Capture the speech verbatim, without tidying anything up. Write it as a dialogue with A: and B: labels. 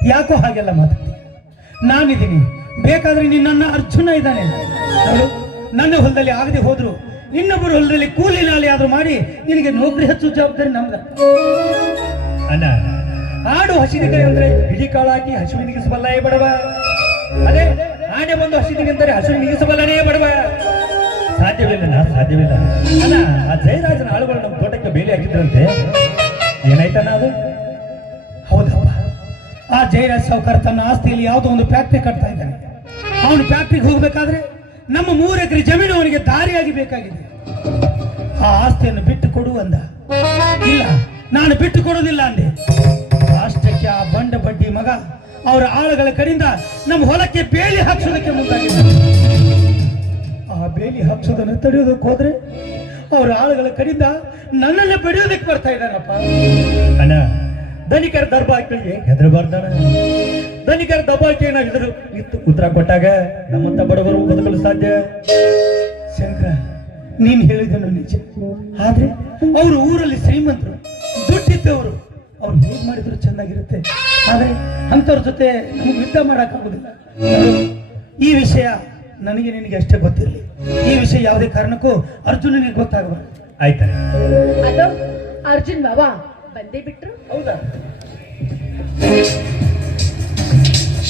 A: ಯಾಕೋ ಹಾಗೆಲ್ಲ ಮಾತಾಡ್ತೀನಿ? ನಾನಿದ್ದೀನಿ, ಬೇಕಾದ್ರೆ ನಿನ್ನ ಅರ್ಜುನ ಇದ್ದಾನೆ. ನನ್ನ ಹೊಲದಲ್ಲಿ ಆಗದೆ ಹೋದ್ರು ಇನ್ನೊಬ್ಬರ ಹೊಲದಲ್ಲಿ ಕೂಲಿ ನಾಲಿ ಆದ್ರೂ ಮಾಡಿ ನಿನಗೆ ನೌಕರಿ ಹಚ್ಚು ಜವಾಬ್ದಾರಿ ನಮ್ದ.
B: ಅಣ್ಣ,
A: ಆಡು ಹಸಿದಿಗೆ ಅಂದ್ರೆ ಬಿಳಿ ಕಾಳು ಹಾಕಿ ಹಸುವಿನ ನಿಗಿಸಬಲ್ಲ ಬಡವ. ಅದೇ ಆನೆ ಬಂದು ಹಸಿದಿಗೆ ಅಂತಾರೆ ಹಸುವಿನ ನಿಗಿಸಬಲ್ಲನೇ ಬಡವ.
B: ಸಾಧ್ಯವಿಲ್ಲ ಸಾಧ್ಯವಿಲ್ಲ ಅಣ್ಣ. ಆ ಜಯರಾಜನ ಆಳುಗಳು ನಮ್ಮ ತೋಟಕ್ಕೆ ಬೇಲಿ ಹಾಕಿದ್ರಂತೆ, ಏನಾಯ್ತಣ್ಣ ಅದು?
A: ಹೌದಪ್ಪ, ಆ ಜಯರಾಜ್ ಸಾವುಕಾರ ತನ್ನ ಆಸ್ತಿಯಲ್ಲಿ ಯಾವುದೋ ಒಂದು ಫ್ಯಾಕ್ಟ್ರಿ ಕಟ್ತಾ ಇದ್ದಾನೆ. ಅವನು ಫ್ಯಾಕ್ಟ್ರಿಗೆ ಹೋಗ್ಬೇಕಾದ್ರೆ ನಮ್ಮ ಮೂರು ಎಕರೆ ಜಮೀನು ಅವನಿಗೆ ದಾರಿಯಾಗಿ ಬೇಕಾಗಿದೆ. ಆ ಆಸ್ತಿಯನ್ನು ಬಿಟ್ಟು ಕೊಡು ಅಂದ. ಇಲ್ಲ, ನಾನು ಬಿಟ್ಟು ಕೊಡೋದಿಲ್ಲ ಅಂದೆ. ಅಷ್ಟಕ್ಕೆ ಆ ಬಂಡ ಬಡ್ಡಿ ಮಗ ಅವರ ಆಳುಗಳ ಕಡೆಯಿಂದ ನಮ್ಮ ಹೊಲಕ್ಕೆ ಬೇಲಿ ಹಾಕ್ಸೋದಕ್ಕೆ ಮುಂದಾಗಿದ್ದ. ಆ ಬೇಲಿ ಹಾಕ್ಸೋದನ್ನು ತಡೆಯೋದಕ್ಕೆ ಹೋದ್ರೆ ಅವರ ಆಳುಗಳ ಕಡೆಯಿಂದ ನನ್ನನ್ನೇ ಬಡಿಯೋದಕ್ಕೆ ಬರ್ತಾ ಇದ್ದಾನಪ್ಪ.
B: ಅಣ್ಣ, ಧನಿಕರ ದರ್ಬಾಕಿಗೆ ಹೆದರಬಾರ್ದಣ. ಧನಿಕರ ದಬ್ಬಾಳಿಕೆ ನಾವು ಹೆದರು ಇತ್ತು ಉತ್ತರ ಕೊಟ್ಟಾಗ ನಮ್ಮಂತ ಬಡವರು ಬದುಕಲು ಸಾಧ್ಯ.
A: ಶಂಕರ, ನೀನ್ ಹೇಳಿದನು ನಿಜ. ಆದ್ರೆ ಅವರು ಊರಲ್ಲಿ ಶ್ರೀಮಂತರು, ದುಡ್ಡಿದ್ದವರು. ಅವ್ರು ಹೇಗ್ ಮಾಡಿದ್ರು ಚೆನ್ನಾಗಿರುತ್ತೆ. ಆದ್ರೆ ಅಂತವ್ರ ಜೊತೆ ನಮ್ಗೆ ಯುದ್ಧ ಮಾಡಕ್ಕಾಗುದಿಲ್ಲ. ಈ ವಿಷಯ ನನಗೆ ನಿನಗೆ ಅಷ್ಟೇ ಗೊತ್ತಿರಲಿ. ಈ ವಿಷಯ ಯಾವುದೇ ಕಾರಣಕ್ಕೂ ಅರ್ಜುನನಿಗೆ ಗೊತ್ತಾಗಬಾರ್ದು.
B: ಆಯ್ತಾನೆ?
C: ಅದು ಅರ್ಜುನ್ ಬಾಬಾ ಬಂದೇ ಬಿಟ್ರು.
A: ಹೌದಾ?